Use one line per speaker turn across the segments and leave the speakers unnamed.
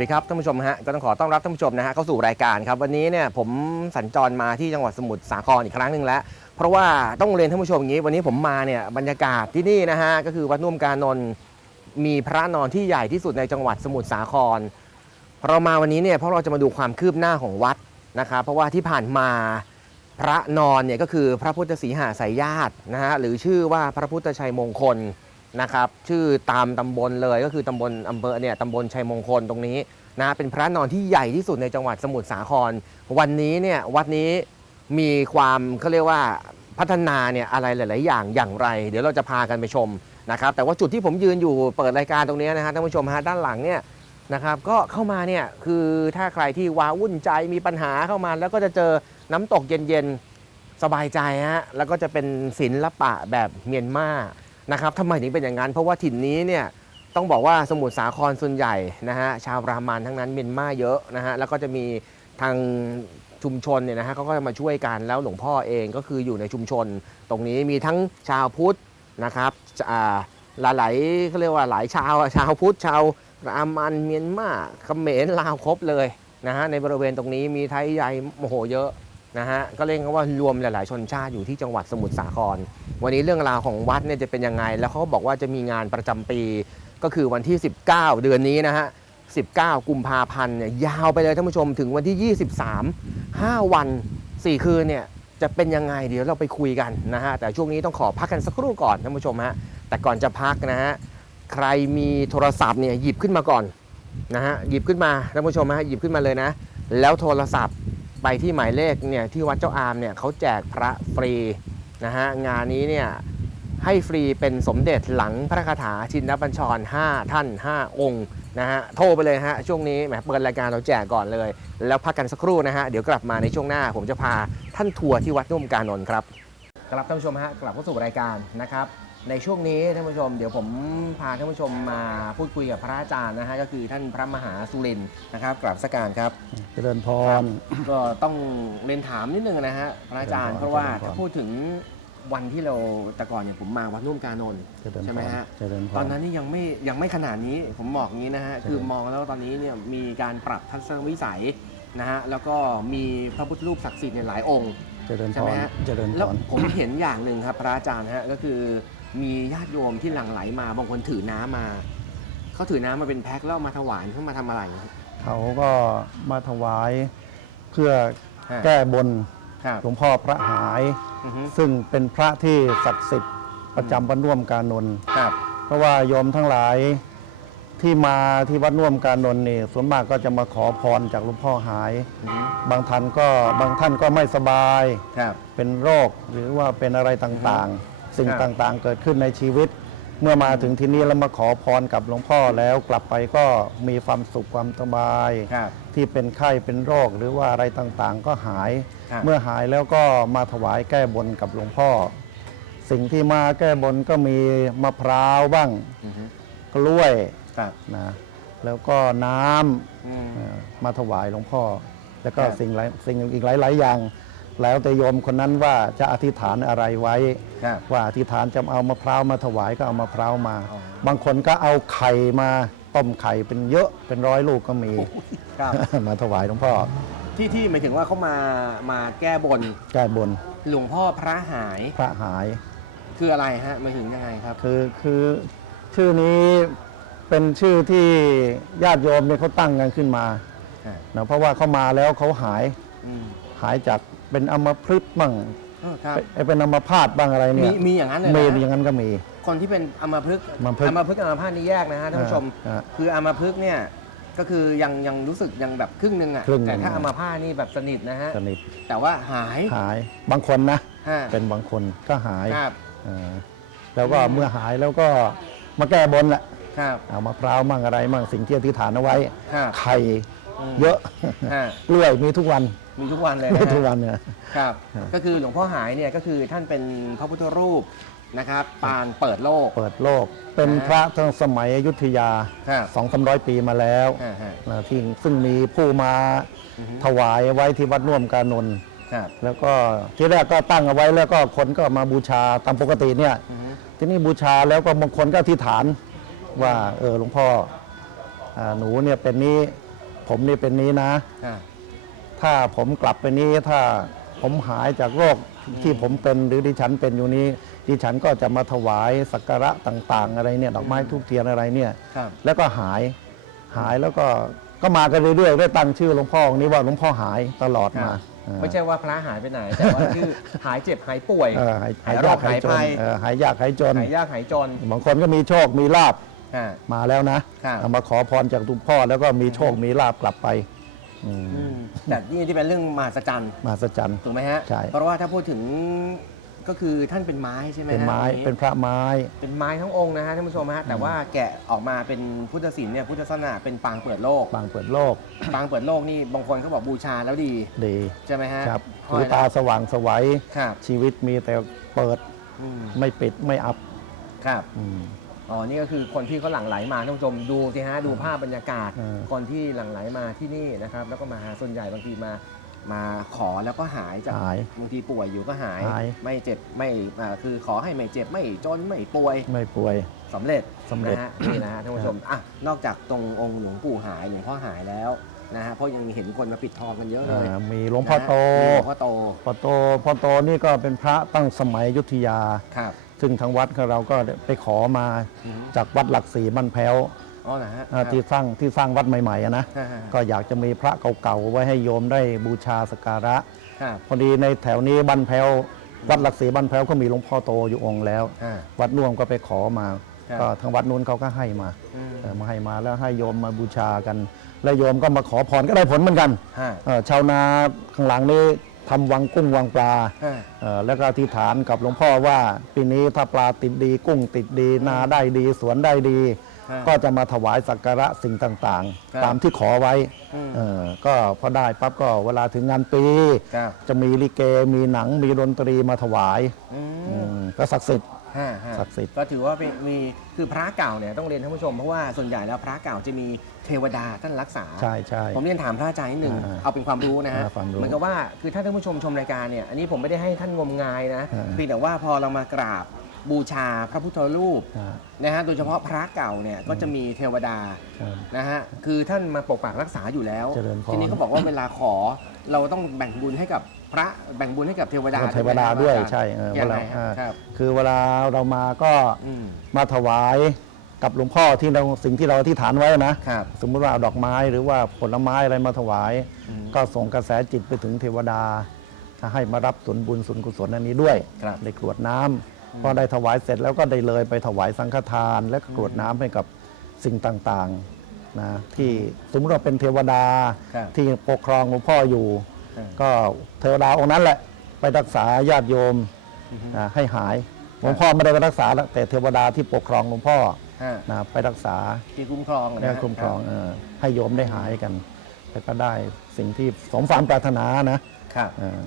สดีครับท่านผู้ชมฮะก็ต้องขอต้อนรับท่านผู้ชมนะฮะเข้าสู่รายการครับวันนี้เนี่ยผมสัญจรมาที่จังหวัดสมุทรสาครอีกครั้งหนึ่งแล้ว เพราะว่าต้องเรียนท่านผู้ชมอย่างนี้วันนี้ผมมาเนี่ยบรรยากาศที่นี่นะฮะก็คือวัดนุ่มกานนท์มีพระนอนที่ใหญ่ที่สุดในจังหวัดสมุทรสาคร เรามาวันนี้เนี่ยเพราะเราจะมาดูความคืบหน้าของวัดนะครับเพราะว่าที่ผ่านมาพระนอนเนี่ยก็คือพระพุทธศรีหาสายญาตินะฮะหรือชื่อว่าพระพุทธชัยมงคล นะครับ ชื่อตามตำบลเลยก็คือตำบลอำเภอเนี่ยตำบลชัยมงคลตรงนี้นะเป็นพระนอนที่ใหญ่ที่สุดในจังหวัดสมุทรสาคร วันนี้เนี่ยวัดนี้มีความเขาเรียกว่าพัฒนาเนี่ยอะไรหลาย ๆ อย่างอย่างไร เดี๋ยวเราจะพากันไปชมนะครับแต่ว่าจุดที่ผมยืนอยู่เปิดรายการตรงนี้นะฮะท่านผู้ชมฮะด้านหลังเนี่ยนะครับก็เข้ามาเนี่ยคือถ้าใครที่ว้าวุ่นใจมีปัญหาเข้ามา แล้วก็จะเจอน้ำตกเย็น ๆ สบายใจฮะแล้วก็จะเป็นศิลปะแบบเมียนมา นะครับทำไมถึงเป็นอย่างนั้น เพราะว่าถิ่นนี้เนี่ยต้องบอกว่าสมุทรสาครส่วนใหญ่นะฮะชาวรามันทั้งนั้นเมียนมาเยอะนะฮะแล้วก็จะมีทางชุมชนเนี่ยนะฮะเขาก็จะมาช่วยกันแล้วหลวงพ่อเองก็คืออยู่ในชุมชน ตรงนี้มีทั้งชาวพุทธนะครับอ่าหลายเขาเรียกว่าหลายชาวชาวพุทธชาวรามันเมียนมาเขมรลาวครบเลยนะฮะในบริเวณตรงนี้มีไทยใหญ่โมโหเยอะนะฮะก็เรียกว่า รวมหลาย ๆ ชนชาติอยู่ที่จังหวัดสมุทรสาคร วันนี้เรื่องราวของวัดเนี่ยจะเป็นยังไง แล้วเขาบอกว่าจะมีงานประจำปี ก็คือวันที่ 19 เดือนนี้นะฮะ 19 กุมภาพันธ์เนี่ยยาวไปเลยท่านผู้ชมถึงวันที่ 23 5 วัน 4 คืนเนี่ยจะเป็นยังไงเดี๋ยวเราไปคุยกันนะฮะแต่ช่วงนี้ต้องขอพักกันสักครู่ก่อนท่านผู้ชมฮะแต่ก่อนจะพักนะฮะใครมีโทรศัพท์เนี่ยหยิบขึ้นมาก่อนนะฮะหยิบขึ้นมาท่านผู้ชมฮะหยิบขึ้นมาเลยนะ แล้วโทรศัพท์ไปที่หมายเลขเนี่ยที่วัดเจ้าอามเนี่ยเขาแจกพระฟรี นะฮะงานนี้เนี่ยให้ฟรีเป็นสมเด็จหลังพระคาถาชินบัญชร 5 ท่าน 5 องค์นะฮะโทรไปเลยฮะช่วงนี้แหมเปิดรายการเราแจกก่อนเลย แล้วพักกันสักครู่นะฮะเดี๋ยวกลับมาในช่วงหน้า ผมจะพาท่านทัวร์ที่วัดนุ่มกานนท์ครับกลับท่านผู้ชมฮะกลับเข้าสู่รายการนะครับ ในช่วงนี้ท่านผู้ชม เดี๋ยวผมพาท่านผู้ชมมาพูดคุยกับพระอาจารย์นะฮะก็คือท่านพระมหาสุรินทร์นะครับกราบสกการครับ
เจริญพร
ก็ต้องเรียนถามนิดนึงนะฮะพระอาจารย์
เจริญพร
เพราะว่า
เจริญพร
ถ้าพูดถึงวันที่เราแต่ก่อนเนี่ยผมมาวัดนุ่มกานนท์
เจริญพร
ใช่ไหมฮะ
เจริญพร
ตอนนั้นนี่ยังไม่ยังไม่ขนาดนี้ผมบอกงี้นะฮะ
ใช่
คือมองแล้วตอนนี้เนี่ยมีการปรับทัศนวิสัยนะฮะแล้วก็มีพระพุทธรูปศักดิ์สิทธิ์เนี่ยหลายองค์
เจริญ
ใช่
พ
ไหม
ร
ฮะ
เจริญพ
แล้ว
ร
ผมเห็นอย่างหนึ่งครับพระอาจารย์ฮะก็คือ มีญาติโยมที่หลั่งไหลมาบางคนถือน้ำมาเขาถือน้ำมาเป็นแพ็คแล้วเอามาถวายเขามาทำอะไรครับ
เขาก็มาถวายเพื่อ
ฮะ
แก้บน
ครับ
หลวงพ่อพระหาย
อือฮึ
ซึ่งเป็นพระที่ศักดิ์สิทธิ์ประจำวัดน่วมกานนท์
ครับ
เพราะว่าโยมทั้งหลายที่มาที่วัดน่วมกานนท์นี่ส่วนมากก็จะมาขอพรจากหลวงพ่อหาย
อือฮึ
บางท่านก็บางท่านก็ไม่สบาย
ครับ
เป็นโรคหรือว่าเป็นอะไรต่างๆ สิ่ง
ครับ
ต่างๆ เกิดขึ้นในชีวิต เมื่อมาถึงที่นี่แล้วมาขอพรกับหลวงพ่อแล้วกลับไปก็มีความสุขความสบาย
ครับ
ที่เป็นไข้เป็นโรคหรือว่าอะไรต่างๆ ก็หาย
ครับ
เมื่อหายแล้วก็มาถวายแก้บนกับหลวงพ่อ สิ่งที่มาแก้บนก็มีมะพร้าวบ้าง
อือฮึ
กล้วย
ครับ
นะแล้วก็น้ำ
อืม
เอ่อมาถวายหลวงพ่อ แล้วก็
ครับ
สิ่งหลายสิ่งอีกหลาย ๆ อย่าง แล้วแต่โยมคนนั้นว่าจะอธิษฐานอะไรไว้
ครับ
ว่าอธิษฐานจะเอามะพร้าวมาถวายก็เอามะพร้าวมา
อ๋อ
บางคนก็เอาไข่มาต้มไข่เป็นเยอะเป็นร้อยลูกก็มี
ครับ
มาถวายหลวงพ่อ
ที่ที่หมายถึงว่าเขามามาแก้บน
แก้บน
หลวงพ่อพระหาย
พระหาย
คืออะไรฮะหมายถึงยังไงครับ
คือคือชื่อนี้เป็นชื่อที่ญาติโยมเนี่ยเขาตั้งกันขึ้นมา
อ่า
นะเพราะว่าเขามาแล้วเขาหาย
อืม
หายจาก เป็นอัมพฤกษ์บ้าง
เออครับ
เป็นเป็นอัมพาตบ้างอะไรเนี่
มี
ย
มีอย่างนั้นเลย
มี
นะ
อย่างนั้นก็มี
คนที่เป็นอัมพฤกษ์
อัมพฤกษ์
อัมพฤกษ์กับอัมพาตนี่แยกนะฮะท่านผู้ชม
อ่า
คืออัมพฤกษ์เนี่ยก็คือยังยังรู้สึกยังแบบครึ่งหนึงอะ
ครึ่งหนึ่
แต่
ง
ถ้าอัมพาตนี่แบบสนิทนะฮะ
สนิท
แต่ว่าหาย
หายบางคนนะ
ฮะ
เป็นบางคนก็หาย
ครับ
อ่าแล้วก็เมื่อหายแล้วก็มาแก้บนแหละ
ครับ
เอามะพร้าวมั่งอะไรมั่งสิ่งที่อธิษฐานเอาไว้
ครับ
ไข่
ม
เยอะ
ฮะ
กล้วยมีทุกวัน
มีทุกวันเลย
มี
นะ
ทุก
ฮะ
วันเนี่ย
ครับ
ฮะ
ก็คือหลวงพ่อหายเนี่ยก็คือท่านเป็นพระพุทธรูปนะครับ ปางเปิดโลก
เปิดโลก เป็น
อ่า
พระตั้งสมัยอยุธยา
ครับ
สองสามร้อยปีมาแล้ว
ฮะฮะ
นะที่ซึ่งมีผู้มา
อือฮึ
ถวายไว้ที่วัดน่วมกานนท์
ครับ
แล้วก็ที่แรกก็ตั้งเอาไว้แล้วก็คนก็มาบูชาตามปกติเนี่ย
อือฮึ
ที่นี่บูชาแล้วก็บางคนก็อธิษฐานว่าเออหลวงพ่ออ่าหนูเนี่ยเป็นนี้ ผมนี่เป็นนี้นะ
อ่า
ถ้าผมกลับไปนี้ถ้าผมหายจากโรคที่ผมเป็นหรือดิฉันเป็นอยู่นี้ ดิฉันก็จะมาถวายสักการะต่าง ๆ อะไรเนี่ยดอกไม้ทูบเทียนอะไรเนี่ย
ครับ
แล้วก็หายหายแล้วก็ก็มากันเรื่อยๆได้ตั้งชื่อหลวงพ่อองค์นี้ว่าหลวงพ่อหายตลอด
ครั
มา
บ
อ่า
ไม่ใช่ว่าพระหายไปไหน แต่ว่าชื่อหายเจ็บหายป่วย
เออหาย
หาย
หาย
โร
ยา
ค
กหายจ
หาย
น
ภัย
เออหายยากหายจน
หายยากหายจน
บางคนก็มีโชคมีลาบ
อ่า
มาแล้วนะครับ เอามาขอพรจากหลวงพ่อแล้วก็มีโชคมีลาบกลับไป อืม
อืมแต่นี่ที่เป็นเรื่องมหัศจรรย์
มหัศจรรย์
ถูกไหมฮะ
ใช่
เพราะว่าถ้าพูดถึงก็คือท่านเป็นไม้ใช่ไหมฮะ
เป็นไม้
ตรง
เป็นพระไม้
เป็นไม้ทั้งองค์นะฮะท่านผู้ชมฮะแต่ว่าแกะออกมาเป็นพุทธศิลป์เนี่ยพุทธศาสนาเป็นปางเปิดโลก
บางเปิดโลก
ปางเปิดโลกนี่บางคนเขาบอกบูชาแล้วดี
ดี
ใช่ไหมฮะ
ครับ
ห้อ
หู
ย
ตา
แล้ว
สว่างไสวัย
ครับ
ชีวิตมีแต่เปิด
อืม
ไม่ปิดไม่อับ
ครับ
อืม
อ๋อ นี่ก็คือคนที่เขาหลั่งไหลมาท่านผู้ชมดูสิฮะดูภาพบรรยากาศ
เออ
คนที่หลั่งไหลมาที่นี่นะครับ แล้วก็มาหาส่วนใหญ่บางทีมามาขอแล้วก็หายจาก
หาย
บางทีป่วยอยู่ก็หาย
หาย
ไม่เจ็บไม่อ่าคือขอให้ไม่เจ็บไม่จนไม่ป่วย
ไม่ป่วย
สำเร็จ
สำเร็จ
นะฮะนี่นะฮะท่านผู้ชมอะนอกจากตรงองค์หลวงปู่หายหลวงพ่อหายแล้วนะฮะเพราะยังมีเห็นคนมาปิดทองกันเยอะเลย
อ่ามีหลวงพ่อโต
นะฮะมีหลวงพ่อโต
พ่อโตพ่อโตนี่ก็เป็นพระตั้งสมัยอยุทธยา
ครับ
ซึ่งทางวัดของเราก็ไปขอมา
อืม
จากวัดหลักสีบ้านแพ้ว
อ๋อนะฮะ
อ่าที่สร้างที่สร้างวัดใหม่ๆอะนะ
ครับ
ก็อยากจะมีพระเก่าๆไว้ให้โยมได้บูชาสกการะ
ครับ
พอดีในแถวนี้บ้านแพ้ววัดหลักศรีบ้านแพ้วก็มีหลวงพ่อโตอยู่องค์แล้ว
อ่า
วัดน่วมก็ไปขอมา
ครับ
ก็ทางวัดนู้นเขาก็ให้มา
อืม
เออมาให้มาแล้วให้โยมมาบูชากัน แล้วโยมก็มาขอพรก็ได้ผลเหมือนกัน
ฮะ
เอ่อชาวนาข้างหลังนี้ ทำวังกุ้งวังปลา
ฮะ
เอ่อแล้วก็อธิษฐานกับหลวงพ่อว่าปีนี้ถ้าปลาติดดีกุ้งติดดีนาได้ดีสวนได้ดี
ฮะ
ก็จะมาถวายสักการะสิ่งต่าง
ครับ
ๆ ตามที่ขอไว้
อืม
เออก็พอได้ปั๊บก็เวลาถึงงานปี
ครับ
จะมีลิเกมีหนังมีดนตรีมาถวาย
อื
อื
ม
มก็ศักดิ์สิทธิ์
ฮะฮะ
ศักดิ์สิทธิ์
ก็ถือว่าเป็นมีคือพระเก่าเนี่ยต้องเรียนท่านผู้ชมเพราะว่าส่วนใหญ่แล้วพระเก่าจะมีเทวดาท่านรักษา
ใช่ใช่
ผมเรียนถามพระอาจารย์นิดหนึ่ง
อ่า
เอาเป็นความรู้นะฮะ
อ่าความรู้
เหมือนกับว่าคือถ้าท่านผู้ชมชมรายการเนี่ยอันนี้ผมไม่ได้ให้ท่านงมงายนะ
อ่า
เพียงแต่ว่าพอเรามากราบบูชาพระพุทธรูป
อ่า
นะฮะโดยเฉพาะพระเก่าเนี่ยก็จะมีเทวดา
ใช่
นะฮะคือท่านมาปกปักรักษาอยู่แล้ว
เจริญพร
ทีนี้เขาบอกว่าเวลาขอเราต้องแบ่งบุญให้กับ พระแบ่งบุญให้กับเทวดา
เทวดา
ถูกไหมครับ
ด้วย
อาจาร
ใช่เออ
ยัง
เว
ไง
ลา
ฮะ
อ่า
ครับ
คือเวลาเรามาก็
อืม
มาถวายกับหลวงพ่อที่เราสิ่งที่เราอธิษฐานไว้นะ
ครับ
สมมติว่าเอาดอกไม้หรือว่าผลไม้อะไรมาถวาย
อืม
ก็ส่งกระแสจิตไปถึงเทวดา ให้มารับส่วนบุญส่วนกุศลอันนี้ด้วย
ครับ
ได้กรวดน้ำพอได้ถวายเสร็จแล้วก็ได้เลยไปถวายสังฆทาน และกรวดน้ำให้กับสิ่งต่างๆนะที่สมมติว่าเป็นเทวดา
ครับ
ที่ปกครองหลวงพ่ออยู่
อืม
ก็เทวดาองค์นั้นแหละ ไปรักษาญาติโยม
อือฮึ
นะให้หายหลวงพ่อไม่ได้ไปรักษาแล้วแต่เทวดาที่ปกครองหลวงพ่อ
ฮะ
นะไปรักษา
ที่คุ้มครองนะ
และ
ฮะ
คุ้มครองเออให้โยมได้หายกันแล้วก็ได้สิ่งที่สมความปรารถนานะครับเออ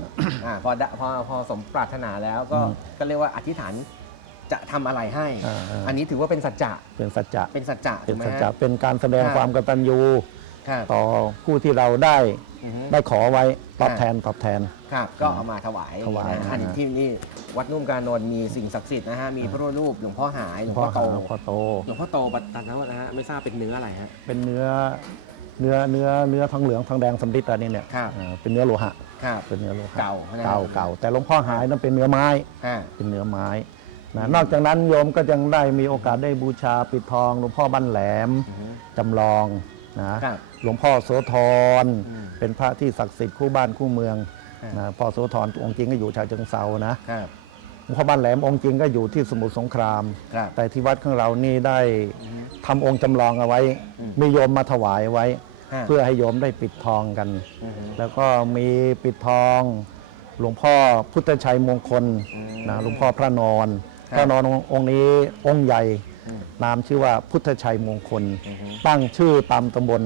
อ่าพอดะพอพอสมปรารถนาแล้วก็
อืม
ก็เรียกว่าอธิษฐานจะทำอะไรให้
อ่าอ่า
อันนี้ถือว่าเป็นสัจจะ
เป็นสัจจะ
เป็นสัจจะ
เป็น
ถูกไหม
สัจ
ฮะ
จะเป็นการแสดง
ครับ
ความกตัญญู
ครับ
ต่อผู้ที่เราได้
อือฮึ
ได้ขอไว้ตอบ
ครับ
แทนตอบแทน
ครับก็เอามาถวาย
ถวาย
นะอันนี้
อ่า
ที่นี่วัดนุ่มการนนท์มีสิ่งศักดิ์สิทธิ์นะฮะมีพระพุทธรูปหลวงพ่อหายหลวง
พ่อ
พ่อโต
หาพ่อโต
หลวงพ่อโตปัตตานนะนะฮะไม่ทราบเป็นเนื้ออะไรฮะ
เป็นเนื้อเนื้อเนื้อเนื้อทองเหลืองทองแดงสำริดอันนี้เนี่ย
ครับ
เออเป็นเนื้อโลหะ
ครับ
เป็นเนื้อโลหะ
เก่านะ
เก่าเก่าแต่หลวงพ่อหายนั้นเป็นเนื้อไม้
อ่า
เป็นเนื้อไม้นะนอกจากนั้นโยมก็ยังได้มีโอกาสได้บูชาปิดทองหลวงพ่อบ้านแหลม
อือฮึ
จำลอง นะครับหลวงพ่อโสธร
อืม
เป็นพระที่ศักดิ์สิทธิ์คู่บ้านคู่เมือง
ครับ
นะพ่อโสธรองค์จริงก็อยู่ชาวเชิงเซานะครับหลวงพ่อบ้านแหลมองค์จริงก็อยู่ที่สมุทรสงคราม
ครับ
แต่ที่วัดของเรานี่ได้
อือฮึ
ทำองค์จำลองเอาไว้
อืม
มีโยมมาถวายไว้
ฮะ
เพื่อให้โยมได้ปิดทองกัน
อือฮึ
แล้วก็มีปิดทองหลวงพ่อพุทธชัยมงคล
อืม
นะหลวงพ่อพระนอน
ครับ
พระนอนองค์นี้องค์ใหญ่
อืม
นามชื่อว่าพุทธชัยมงคล
อือฮึ
ตั้งชื่อตามตำบล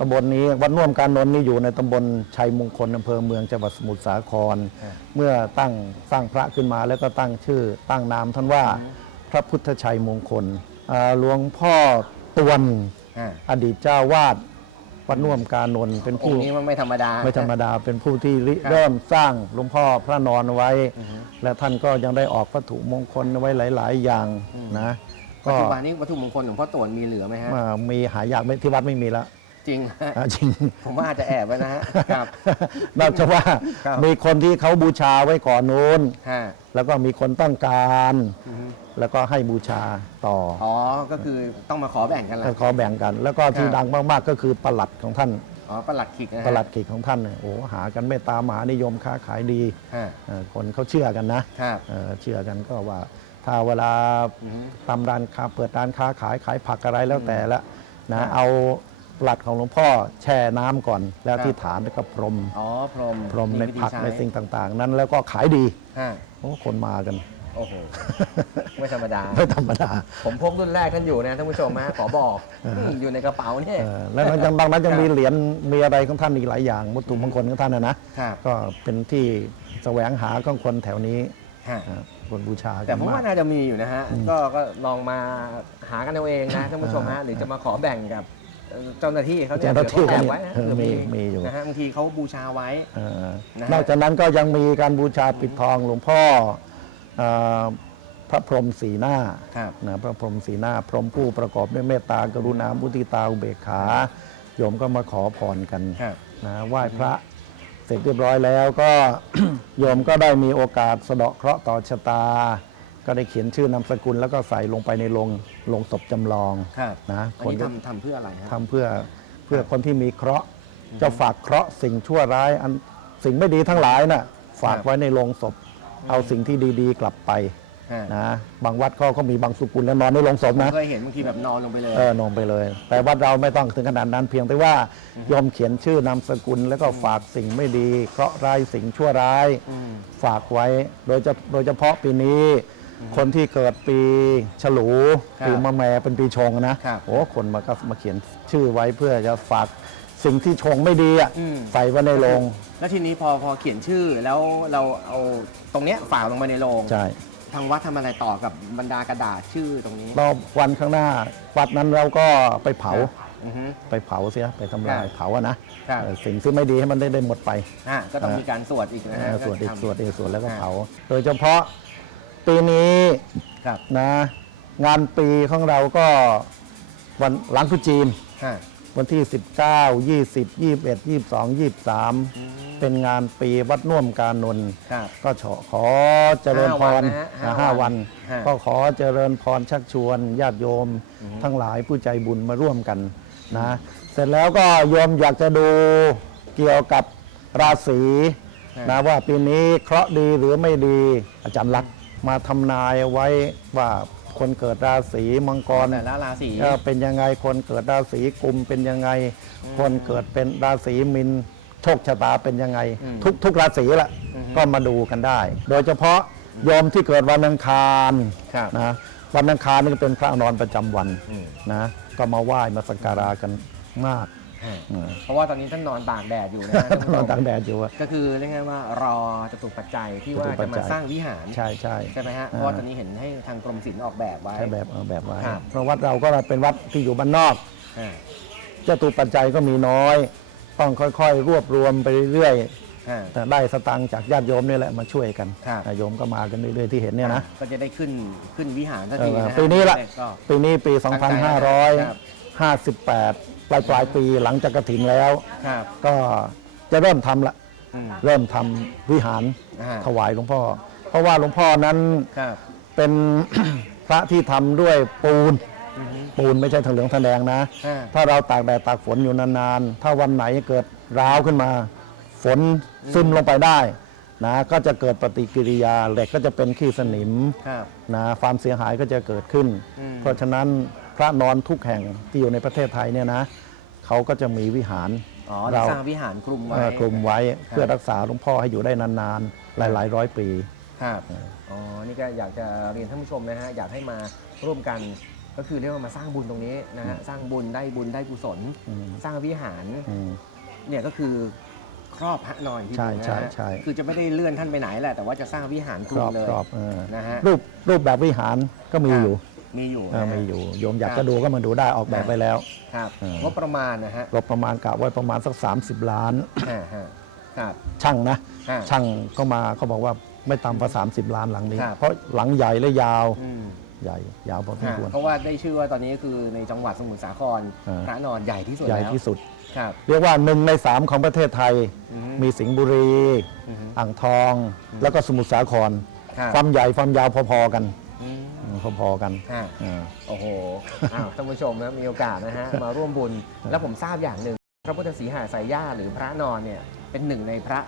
ตำบลนี้วัดน่วมการนนท์นี่อยู่ในตำบลชัยมงคลอำเภอเมืองจังหวัดสมุทรสาคร
ครับ
เมื่อตั้งสร้างพระขึ้นมาแล้วก็ตั้งชื่อ ตั้งนามท่านว่า
อืม
พระพุทธชัยมงคลอ่าหลวงพ่อตวน
อ่า
อดีตเจ้าวาดวัดน่วมการนนท์เป็น
อง
ผู้
ค์นี้มันไม่ธรรมดา
ไม่ธรรมดาเป็นผู้ที่ริ
ครับ
เริ่มสร้างหลวงพ่อพระนอนไว้
อือฮึ
และท่านก็ยังได้ออกวัตถุมงคลไว้หลาย ๆ อย่าง
อืม
นะก็
ปัจจุบันนี้วัตถุมงคลหลวงพ่อโตนมีเหลือไหมฮะ
มามีหายากไหมที่วัดไม่มีแล้ว
จริงฮะ
อะจริง
ผมว่าอาจจะแอบไว้นะฮะครับ
นอกจากว่า
ครับ
มีคนที่เขาบูชาไว้ก่อนนู้น
ฮะ
แล้วก็มีคนต้องการ
อือฮึ
แล้วก็ให้บูชาต่อ
อ๋อก็คือต้องมาขอแบ่งกันแหละ
แล้วขอแบ่งกัน แล้วก็ที่
ครับ
ดังมากๆก็คือประหลัดของท่าน
อ๋อประหลัดขิกนะฮะ
ประหลัดกิจของท่านเนี่ยโอ้หากันเมตตามหานิยมค้าขายดี
ฮะ
เอ่อคนเขาเชื่อกันนะครับ เอ่อเชื่อกันก็ว่า ถ้าเวลา
อือฮึ
ทำร้านค้าเปิดร้านค้าขายขายผักอะไรแล้วแต่ละ
ครั
นะ
บ
เอาหลัดของหลวงพ่อแช่น้ำก่อน แล้ว
ครับ
ที่ฐานแล้วก็พรม
อ๋อพรหม
พรมใน
วิธี
ผัก
ช้
ในสิ่งต่าง ๆ นั้นแล้วก็ขายดี
ฮะ
โอ้คนมากัน
โอ้โหไม่ธรรมดา
ไม่ธรรมดา
ผมพกรุ่นแรกท่านอยู่นะท่านผู้ชมฮะขอบอกมอยู่ในกระเป๋าเนี่ย
เออแล้วนอกจากนั้นยัง
ครับ
มีเหรียญมีอะไรของท่านอีกหลายอย่างวัตถุมงคลของท่านนะนะครับก็เป็นที่แสวงหาของคนแถวนี้
ฮะ
อ่า คนบูชากัน
แต่ผม
มา
ว่ากน่าจะมีอยู่นะฮะก็ก็ลองมาหากันเอาเองนะท่านผู้ชมฮะหรือจะมาขอแบ่งกับเอ่อเจ้าหน้าที่เขาเนี่ย
เจ้าหน้าที่
เผื่อเขาแอบไว้นะ
เออ
เผื่อ
มีมีอยู่
นะฮะบางทีเขาบูชาไว้
เอ่อ
นะฮะ
นอกจากนั้นก็ยังมีการบูชาปิดทองหลวงพ่อเอ่อพระพรหมสีหน้า
ครับ
นะพระพรหมสีหน้า พรหมผู้ประกอบด้วยเมตตากรุณามุทิตาอุเบกขาโยมก็มาขอพรกัน
ครับ
นะไหว้พระ เสร็จเรียบร้อยแล้วก็โยมก็ได้มีโอกาสสะเดาะเคราะห์ต่อชะตา ก็ได้เขียนชื่อนามสกุลแล้วก็ใส่ลงไปในโลงโลงศพจำลอง
ครับ
นะ
อัน
คน
นี้
ก็
ทำทำเพื่ออะไรฮะ
ทำเพื่อเพื่อคนที่มีเคราะห์จะฝากเคราะห์สิ่งชั่วร้ายอันสิ่งไม่ดีทั้งหลายน่ะฝากไว้ในโลงศพ เอาสิ่งที่ดีๆ กลับไป
ฮะ
นะบางวัดก็ก็มีบางสุกุลแล้วนอนในโลงศพ
ผม
นะ
เคยเห็นบางทีแบบนอนลงไปเลย
เออนอนไปเลย แต่วัดเราไม่ต้องถึงขนาดนั้นเพียงแต่ว่าโยมเขียนชื่อนามสกุลแล้วก็ฝากสิ่งไม่ดี เคราะห์ร้ายสิ่งชั่วร้าย
อืม
ฝากไว้โดยจะโดยเฉพาะปีนี้ คนที่เกิดปีฉลู
ครับ
ปีมะแม่เป็นปีชงนะครับโอ้คนมาก็มาเขียนชื่อไว้เพื่อจะฝากสิ่งที่ชงไม่ดีอะ
อืม
ใส่ไว้ในโรง
แล้วทีนี้พอพอเขียนชื่อแล้วเราเอาตรงเนี้ยฝากลงไปในโรง
ใช่
ทางวัดทำอะไรต่อกับบรรดากระดาษชื่อตรงนี้
รอบวันข้างหน้า วัดนั้นเราก็ไปเผา
อือฮึ
ไปเผาเสียไปทำลาย
ครับ
เผาอะนะครับ เออสิ่งที่ไม่ดีให้มันได้ได้หมดไป
อะก็ต้องมีการสวดอีกนะฮะ
เออสวดอีก
ทำ
สวดอีกสวดแล้วก็
ครับ
เผา โดยเฉพาะปีนี้
ครับ
นะงานปีของเราก็วันหลังตรุษจีน
ฮะ
วันที่ 19 20 21 22 23 เป็นงานปีวัดน่วมการนนท์
ครับ
ก็ขอขอเจริญพร
ห้าวันนะฮะ
อ่า
ห้า
ห้า
วั
วันน
ฮะ
ก็ขอเจริญพรชักชวนญาติโยม ทั้งหลายผู้ใจบุญมาร่วมกันนะ เสร็จแล้วก็โยมอยากจะดูเกี่ยวกับราศีนะว่าปีนี้เคราะห์ดีหรือไม่ดีอาจารย์ลักษณ์มาทำนายเอาไว้ว่าคนเกิดราศีมังกร
แต่ละราศี
เออเป็นยังไงคนเกิดราศีกุมเป็นยังไง คนเกิดเป็นราศีมิน โชคชะตาเป็นยังไง
อืม
ทุกทุกราศีแหละ
อือฮึ
ก็มาดูกันได้ โดยเฉพาะโยมที่เกิดวันอังคาร
ครับ
นะวันอังคารนี่ก็เป็นพระนอนประจำวัน
อืม
นะก็มาไหว้มาสักการะกันมาก
ฮะ
เออ
เพราะว่าตอนนี้ท่านนอนตากแดดอยู่นะฮะ
ต้องนอนตากแดดอยู่อะ
ก็คือเรียกง่ายๆว่ารอจตุปัจจัยที่ว่า
จตุปั
จะ
จ
มา
จัย
สร้างวิหาร
ใช่ใช่
ใช่ไหมฮะเพราะว่าตอนนี้เห็นให้ทางกรมศิลป์ออกแบบไว้
ใช่แบบเอาแบบไว้
ครับ
เพราะวัดเราก็เป็นวัดที่อยู่บ้านนอก
ฮะ
เจ้าตุปัจจัยก็มีน้อย ต้องค่อยๆ รวบรวมไปเรื่อยๆ
ฮะ
แต่ได้สตังค์จากญาติโยมนี่แหละมาช่วยกัน
ครับ
อ่าโยมก็มากันเรื่อยๆที่เห็นเนี่ยนะ
ก็จะได้ขึ้นขึ้นวิหารสักที
เออ
นะฮะ
ปีนี้ละ
ก็
ปีนี้ปี
ตั้งใจนะครับ
2558 ปลายปลายปีหลังจากกระถินแล้ว
ครับ
ก็จะเริ่มทำละ
อืม
เริ่มทำวิหาร
อ่า
ถวายหลวงพ่อ เพราะว่าหลวงพ่อนั้น
ครับ
เป็น พระที่ทำด้วยปูน
อือฮึ
ปูนไม่ใช่ทางเหลืองทางแดงนะ
อ่า
ถ้าเราตากแดดตากฝนอยู่นานๆ ถ้าวันไหนเกิดร้าวขึ้นมา ฝนซึมลงไปได้นะก็จะเกิดปฏิกิริยาเหล็กก็จะเป็นขี้สนิม
ครับ
นะความเสียหายก็จะเกิดขึ้น
อืม
เพราะฉะนั้นพระนอนทุกแห่งที่อยู่ในประเทศไทยเนี่ยนะเขาก็จะมีวิหาร
อ๋อ
เรา
สร้างวิหารคลุมไว้
เอ่อกลุ่มไว้เพื่อรักษาหลวงพ่อให้อยู่ได้นานๆ หลายๆ ร้อยปี
ครับ อ๋อ นี่ก็อยากจะเรียนท่านผู้ชมนะฮะ อยากให้มาร่วมกัน ก็คือเรียกว่ามาสร้างบุญตรงนี้นะฮะสร้างบุญได้บุญได้กุศล
อืม
สร้างวิหาร
อืม
เนี่ยก็คือครอบพระนอนที่
ใช่
ดูนะ
ใช่
ฮะ
ใช่
คือจะไม่ได้เลื่อนท่านไปไหนแหละแต่ว่าจะสร้างวิหารค
ค
ลุ
ร
ม
อบ
เลย
ครอบเออ
นะฮะ
รูปรูปแบบวิหารก็มีอยู่
มีอยู่
เออ
นะฮะ
มีอยู่โยมอยาก
ครั
จะ
บ
ดูก็มาดูได้ออกแบบไปแล้ว
ครับ
เออ
งบประมาณนะฮะ
รบประมาณกะไว้ประมาณสัก 30 ล้าน
ฮะฮะครับ
ช่างนะ
ฮะ
ช่างก็มาเขาบอกว่าไม่ต่ำกว่า30 ล้านหลังนี้
ครับ
เพราะหลังใหญ่และยาว
อืม
ใหญ่ยาวพอสม
ฮะ
ควร
เพราะว่าได้ชื่อว่าตอนนี้คือในจังหวัดสมุทรสาคร
อ่า
พระนอนใหญ่ที่สุด
ใหญ่
แล้ว
ที่สุด
ครับ
เรียกว่าหนึ่งในสามของประเทศไทย
อืม
มีสิงห์บุรี
อืม
อ่างทอง แล้วก็สมุทรสาคร
ครับ
ความใหญ่ความยาวพอๆกัน
อืม
อืมพอๆกัน
ฮะ
อ่า
โอ้โหอ้าวท่านผู้ชมนะมีโอกาสนะฮะมาร่วมบุญ แล้วผมทราบอย่างหนึ่งพระพุทธศรีหาสายญาหรือพระนอนเนี่ยเป็นหนึ่งในพระ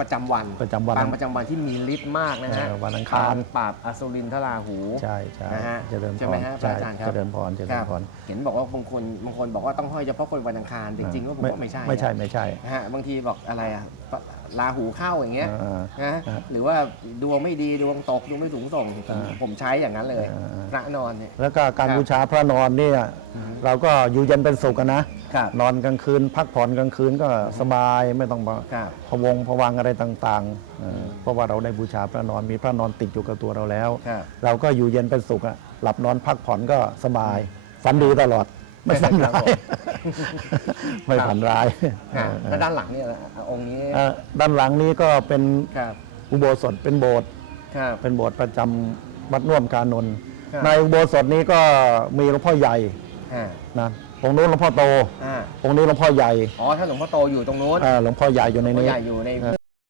ประจำวัน
ประจำวัน
ปางประจำวันที่มีฤทธิ์มากนะฮะ
เออวันอังคาร
ปปราบอสุรินทราหู
ใช่ใช่
นะฮะ
เจริญพ
ใช่ไหม
ร
ฮะพระ
ใช่
อาจารย์ครับ
เจริญพรเจ
ค
ริญ
รับ
พร
เห็นบอกว่าบางคนบางคนบอกว่าต้องห้อยเฉพาะคนวันอังคารจริงๆก็ผมว่าไม่ใช่
ไม่ใช่ไม่ใช่
นะฮะบางทีบอกอะไรอะ ลาหูเข้าอย่างเงี้ย
อ่า
นะ
อ่า
หรือว่าดวงไม่ดีดวงตกดวงไม่สูงส่ง
อ่า
ผมใช้อย่างนั้นเลย
อ่า
พระนอนเนี่ย
แล้วก็การ
ครับ
บูชาพระนอนเนี่ย
อือฮึ
เราก็อยู่เย็นเป็นสุขอะนะ
ครับ
นอนกลางคืน พักผ่อนกลางคืนก็สบายไม่ต้องมา
ครับ
พะวงพะวังอะไรต่างๆเออเพราะว่าเราได้บูชาพระนอนมีพระนอนติดอยู่กับตัวเราแล้ว
ครับ
เราก็อยู่เย็นเป็นสุขอะหลับนอนพักผ่อนก็สบายฝันดีตลอด ไม่ฝันร้ายไม่ฝันร้าย
ฮะ
เอ
แล้ว
อ
ด้านหลังเนี่ยองค์นี้
เอ่อด้านหลังนี้ก็เป็น
ครับ
อุโบสถเป็นโบสถ์
ครับ
เป็นโบสถ์ประจำวัดน่วมกานนท์
ครับ
ในอุโบสถนี้ก็มีหลวงพ่อใหญ่
ฮะ
นะองค์นู้นหลวงพ่อโต
อ่า
องค์นี้หลวงพ่อใหญ่
อ๋อท่านหลวงพ่อโตอยู่ตรงนู้น
อ่าหลวงพ่อใหญ่อยู่ใน
หลวงพ่อ
นี้
ใหญ่อยู่ใน